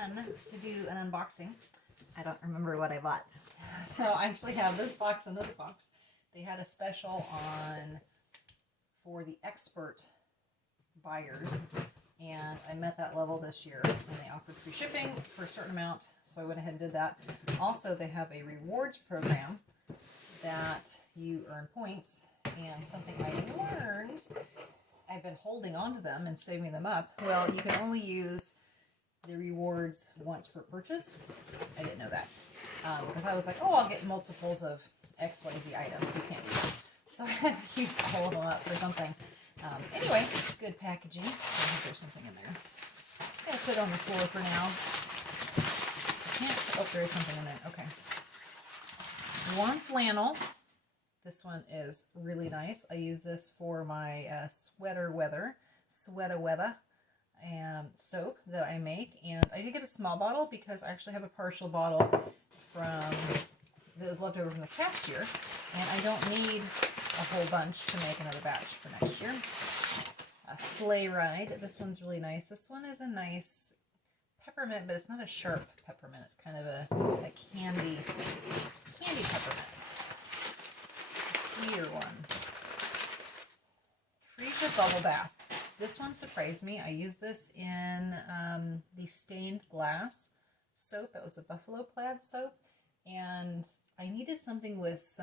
fun to do an unboxing. I don't remember what I bought. So I actually have this box and this box. They had a special on for the expert buyers, and I met that level this year, and they offered free shipping for a certain amount, so I went ahead and did that. Also, they have a rewards program that you earn points, and something I learned, I've been holding on to them and saving them up. Well, you can only use the rewards once per purchase. I didn't know that because I was like, oh, I'll get multiples of XYZ items. You can't do that. So I had to use all of them up for something. Anyway, good packaging. I think there's something in there. I'm just going to put it on the floor for now. I can't, oh, there is something in there. Okay. One flannel. This one is really nice. I use this for my sweater weather and soap that I make. And I did get a small bottle because I actually have a partial bottle from that was left over from this past year. And I don't need a whole bunch to make another batch for next year. A sleigh ride. This one's really nice. This one is a nice peppermint, but it's not a sharp peppermint. It's kind of a candy peppermint. A sweeter one. Freesia bubble bath. This one surprised me. I used this in the stained glass soap. That was a buffalo plaid soap. And I needed something with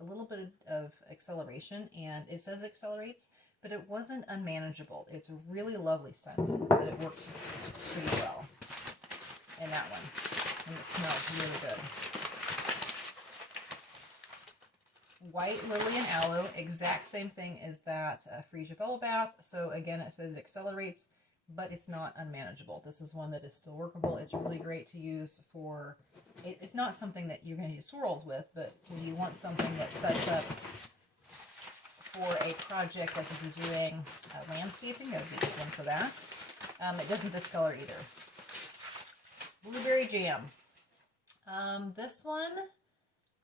a little bit of acceleration, and it says accelerates, but it wasn't unmanageable. It's a really lovely scent, but it worked pretty well in that one, and it smells really good. White lily and aloe, exact same thing as that Freesia bubble bath. So again, it says it accelerates, but it's not unmanageable. This is one that is still workable. It's really great to use for, it's not something that you're going to use swirls with, but when you want something that sets up for a project, like if you're doing landscaping, that would be a good one for that. It doesn't discolor either. Blueberry jam. This one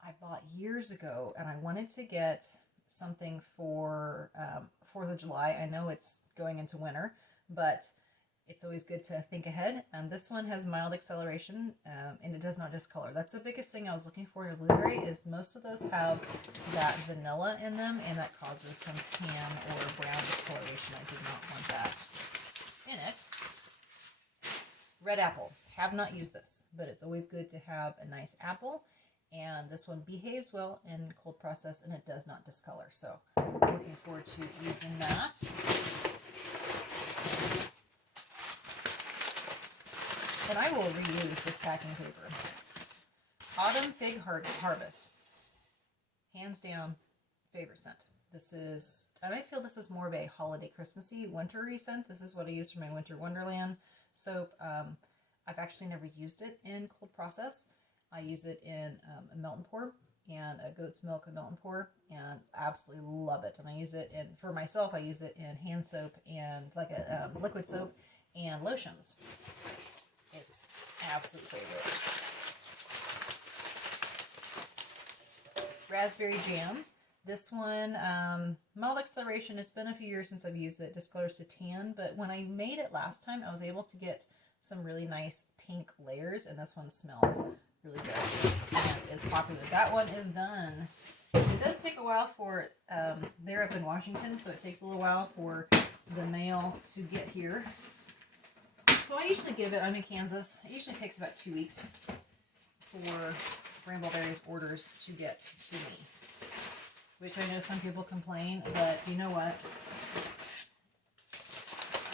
I bought years ago, and I wanted to get something for 4th of July. I know it's going into winter, but it's always good to think ahead. This one has mild acceleration, and it does not discolor. That's the biggest thing I was looking for in a blueberry, is most of those have that vanilla in them, and that causes some tan or brown discoloration. I did not want that in it. Red apple. Have not used this, but it's always good to have a nice apple. And this one behaves well in cold process, and it does not discolor. So looking forward to using that. And I will reuse this packing paper. Autumn Fig Harvest. Hands down, favorite scent. This is, and I feel this is more of a holiday Christmassy, wintry scent. This is what I use for my Winter Wonderland soap. I've actually never used it in cold process. I use it in a melt and pour and a goat's milk melt and pour, and absolutely love it. And I use it in, for myself, I use it in hand soap and like a liquid soap and lotions. It's absolute favorite. Raspberry jam. This one, mild acceleration. It's been a few years since I've used it. Discolors to tan, but when I made it last time, I was able to get some really nice pink layers, and this one smells really good and is popular. That one is done. It does take a while for, they're up in Washington, so it takes a little while for the mail to get here. So I usually give it, I'm in Kansas, it usually takes about 2 weeks for Brambleberry's orders to get to me. Which I know some people complain, but you know what?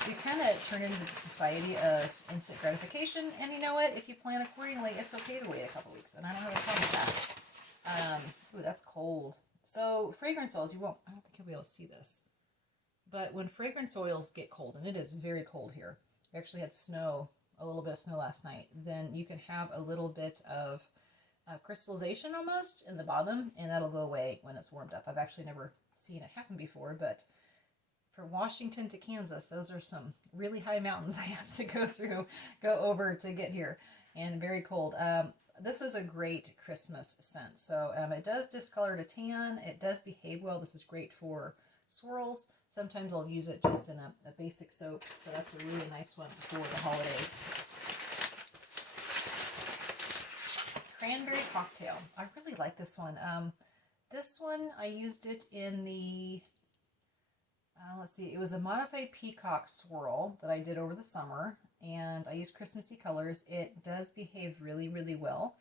We kind of turn into the society of instant gratification, and you know what? If you plan accordingly, it's okay to wait a couple weeks, and I don't have a problem with that. Ooh, that's cold. So fragrance oils, I don't think you'll be able to see this, but when fragrance oils get cold, and it is very cold here, we actually had snow, a little bit of snow last night, then you can have a little bit of crystallization almost in the bottom, and that'll go away when it's warmed up. I've actually never seen it happen before, but from Washington to Kansas, those are some really high mountains I have to go over to get here, and very cold. This is a great Christmas scent. So it does discolor to tan. It does behave well. This is great for swirls. Sometimes I'll use it just in a basic soap, but that's a really nice one for the holidays. Cranberry Cocktail. I really like this one. This one, I used it in the, let's see, it was a modified peacock swirl that I did over the summer, and I used Christmassy colors. It does behave really, really well.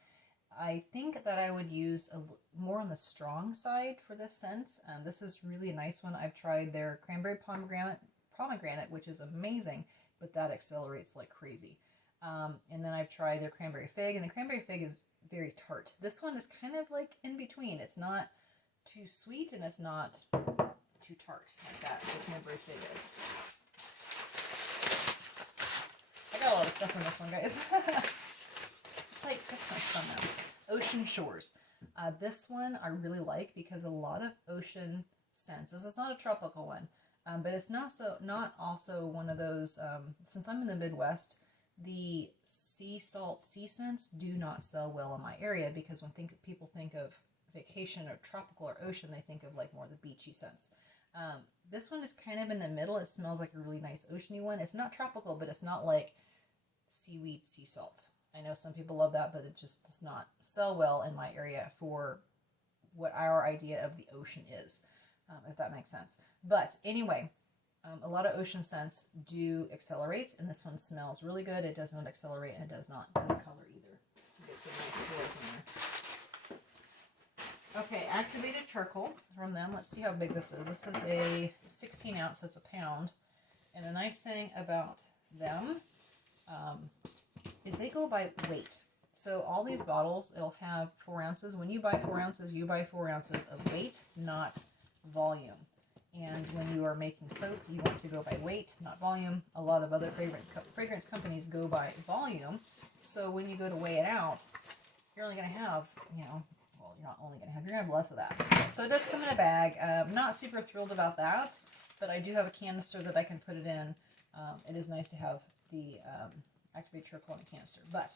I think that I would use more on the strong side for this scent. This is really a nice one. I've tried their Cranberry Pomegranate, which is amazing, but that accelerates like crazy. And then I've tried their Cranberry Fig, and the Cranberry Fig is very tart. This one is kind of like in between. It's not too sweet and it's not too tart like that the Cranberry Fig is. I got a lot of stuff in this one, guys. It's like just nice fun now. Ocean Shores. This one I really like because a lot of ocean scents. This is not a tropical one, but it's not also one of those. Since I'm in the Midwest, the sea salt sea scents do not sell well in my area because when people think of vacation or tropical or ocean, they think of like more the beachy scents. This one is kind of in the middle. It smells like a really nice oceany one. It's not tropical, but it's not like seaweed sea salt. I know some people love that, but it just does not sell well in my area for what our idea of the ocean is, if that makes sense. But anyway, a lot of ocean scents do accelerate, and this one smells really good. It does not accelerate, and it does not discolor either. So you get some nice swirls in there. Okay, activated charcoal from them. Let's see how big this is. This is a 16 ounce, so it's a pound. And the nice thing about them is they go by weight. So all these bottles, it'll have 4 ounces. When you buy 4 ounces, you buy 4 ounces of weight, not volume. And when you are making soap, you want to go by weight, not volume. A lot of other fragrance companies go by volume. So when you go to weigh it out, you're only going to have, you're not only going to have, you're going to have less of that. So it does come in a bag. I'm not super thrilled about that, but I do have a canister that I can put it in. It is nice to have the activated charcoal in a canister, but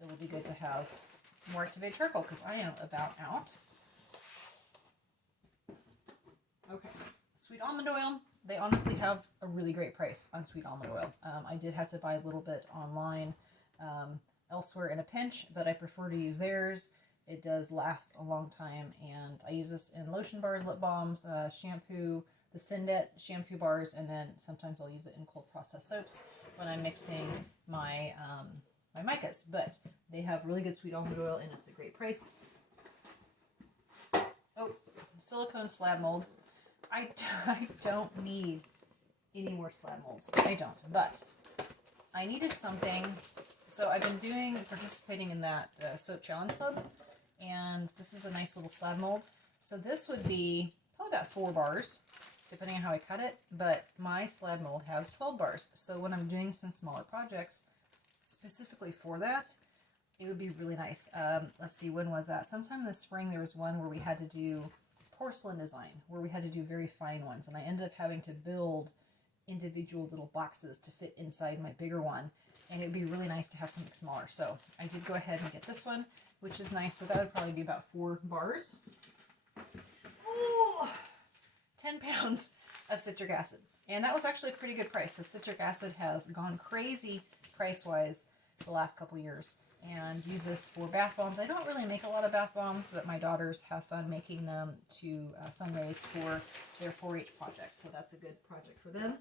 it will be good to have more activated charcoal because I am about out. Okay, sweet almond oil. They honestly have a really great price on sweet almond oil. I did have to buy a little bit online elsewhere in a pinch, but I prefer to use theirs. It does last a long time, and I use this in lotion bars, lip balms, shampoo, the Sindet shampoo bars, and then sometimes I'll use it in cold processed soaps when I'm mixing my my micas. But they have really good sweet almond oil, and it's a great price. Oh, silicone slab mold. I don't need any more slab molds. I don't, but I needed something. So I've been participating in that soap challenge club, and this is a nice little slab mold. So this would be probably about 4 bars, depending on how I cut it, but my slab mold has 12 bars. So when I'm doing some smaller projects, specifically for that, it would be really nice. Let's see, when was that? Sometime this spring there was one where we had to do porcelain design, where we had to do very fine ones, and I ended up having to build individual little boxes to fit inside my bigger one, and it would be really nice to have something smaller. So I did go ahead and get this one, which is nice. So that would probably be about 4 bars. Ooh, 10 pounds of citric acid. And that was actually a pretty good price. So citric acid has gone crazy price-wise the last couple years. And use this for bath bombs. I don't really make a lot of bath bombs, but my daughters have fun making them to fundraise for their 4-H projects. So that's a good project for them.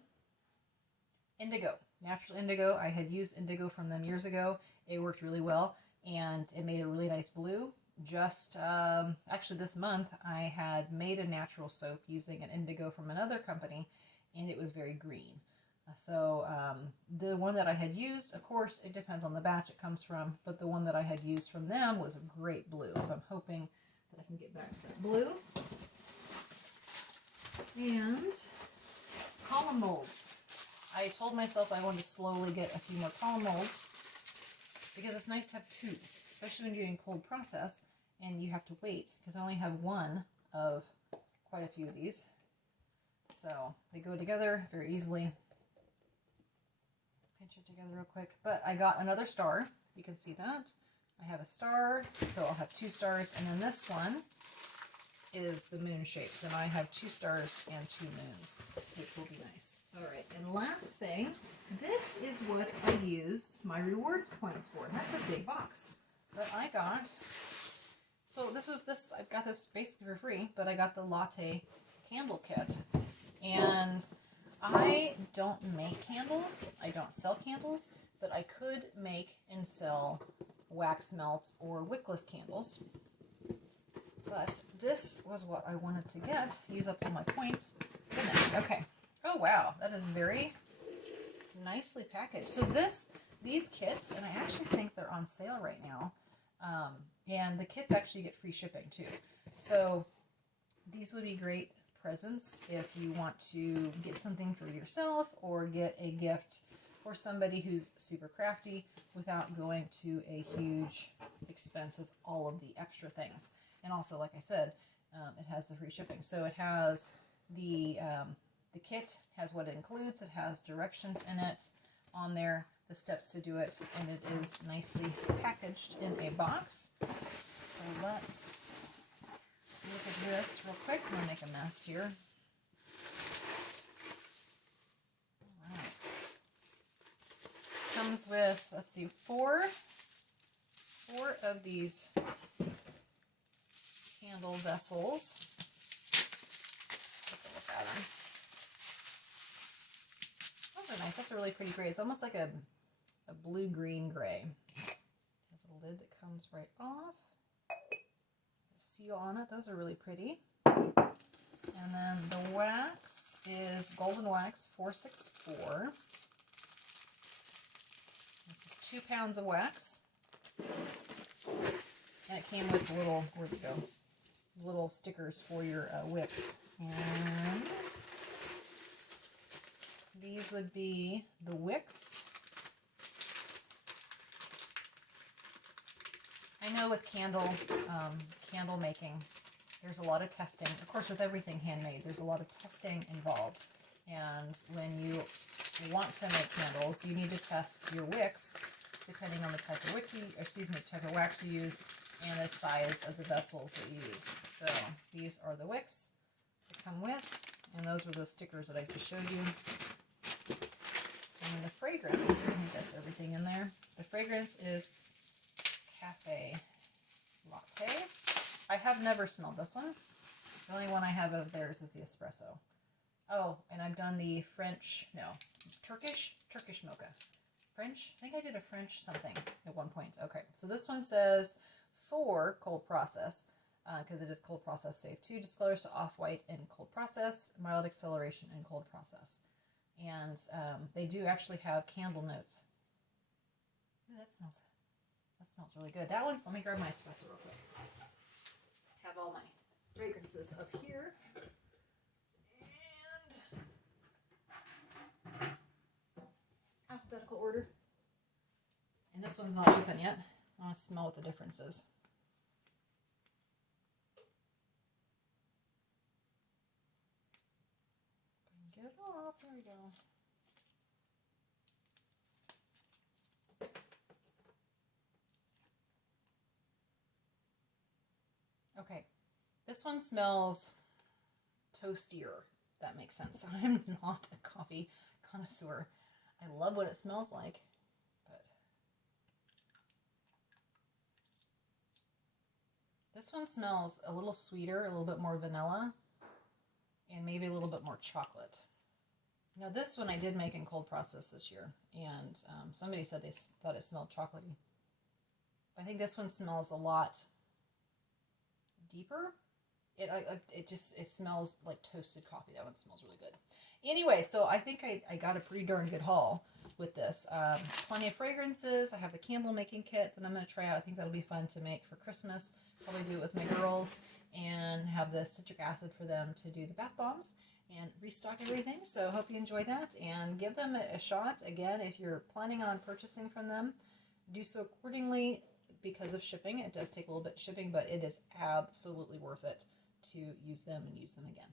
Indigo. Natural indigo. I had used indigo from them years ago. It worked really well, and it made a really nice blue. Just, actually this month, I had made a natural soap using an indigo from another company, and it was very green. So the one that I had used, of course, it depends on the batch it comes from, but the one that I had used from them was a great blue. So I'm hoping that I can get back to that blue. And column molds. I told myself I wanted to slowly get a few more column molds because it's nice to have 2, especially when you're doing cold process and you have to wait, because I only have 1 of quite a few of these. So they go together very easily. Pinch it together real quick. But I got another star. You can see that. I have a star, so I'll have 2 stars. And then this one is the moon shapes. And I have 2 stars and 2 moons, which will be nice. All right, and last thing, this is what I use my rewards points for. And that's a big box. But I got, so I got this basically for free, but I got the Latte Candle Kit. And I don't make candles, I don't sell candles, but I could make and sell wax melts or wickless candles. But this was what I wanted to get. Use up all my points. Goodness. Okay. Oh wow, that is very nicely packaged. So these kits, and I actually think they're on sale right now. And the kits actually get free shipping too. So these would be great presents if you want to get something for yourself or get a gift for somebody who's super crafty without going to a huge expense of all of the extra things. And also, like I said, it has the free shipping. So it has the kit has what it includes. It has directions in it on there, the steps to do it, and it is nicely packaged in a box. So let's look at this real quick. I'm going to make a mess here. All right. Comes with, let's see, four of these candle vessels. Take a look at them. Those are nice. That's a really pretty gray. It's almost like a blue-green gray. Has a lid that comes right off. Seal on it. Those are really pretty. And then the wax is Golden Wax 464. This is 2 pounds of wax. And it came with little, where'd it go? Little stickers for your wicks. And these would be the wicks. I know with candle making, there's a lot of testing. Of course, with everything handmade, there's a lot of testing involved. And when you want to make candles, you need to test your wicks depending on the type of type of wax you use and the size of the vessels that you use. So these are the wicks that come with, and those were the stickers that I just showed you. And then the fragrance, I think that's everything in there. The fragrance is Cafe Latte. I have never smelled this one. The only one I have of theirs is the espresso. Oh, and I've done the Turkish mocha. French? I think I did a French something at one point. Okay, so this one says for cold process, because it is cold process safe. 2 discolors to off-white in cold process, mild acceleration in cold process. And they do actually have candle notes. Ooh, that smells really good. That one's, let me grab my espresso real quick. Have all my fragrances up here. And alphabetical order. And this one's not open yet. I want to smell what the difference is. Get it off. There we go. Okay, this one smells toastier. That makes sense. I'm not a coffee connoisseur. I love what it smells like, but this one smells a little sweeter, a little bit more vanilla, and maybe a little bit more chocolate. Now this one I did make in cold process this year, and somebody said they thought it smelled chocolatey. I think this one smells a lot deeper. It smells like toasted coffee. That one smells really good. Anyway, so I think I got a pretty darn good haul with this. Plenty of fragrances. I have the candle making kit that I'm going to try out. I think that'll be fun to make for Christmas. Probably do it with my girls and have the citric acid for them to do the bath bombs and restock everything. So hope you enjoy that and give them a shot. Again, if you're planning on purchasing from them, do so accordingly because of shipping. It does take a little bit of shipping, but it is absolutely worth it to use them and use them again.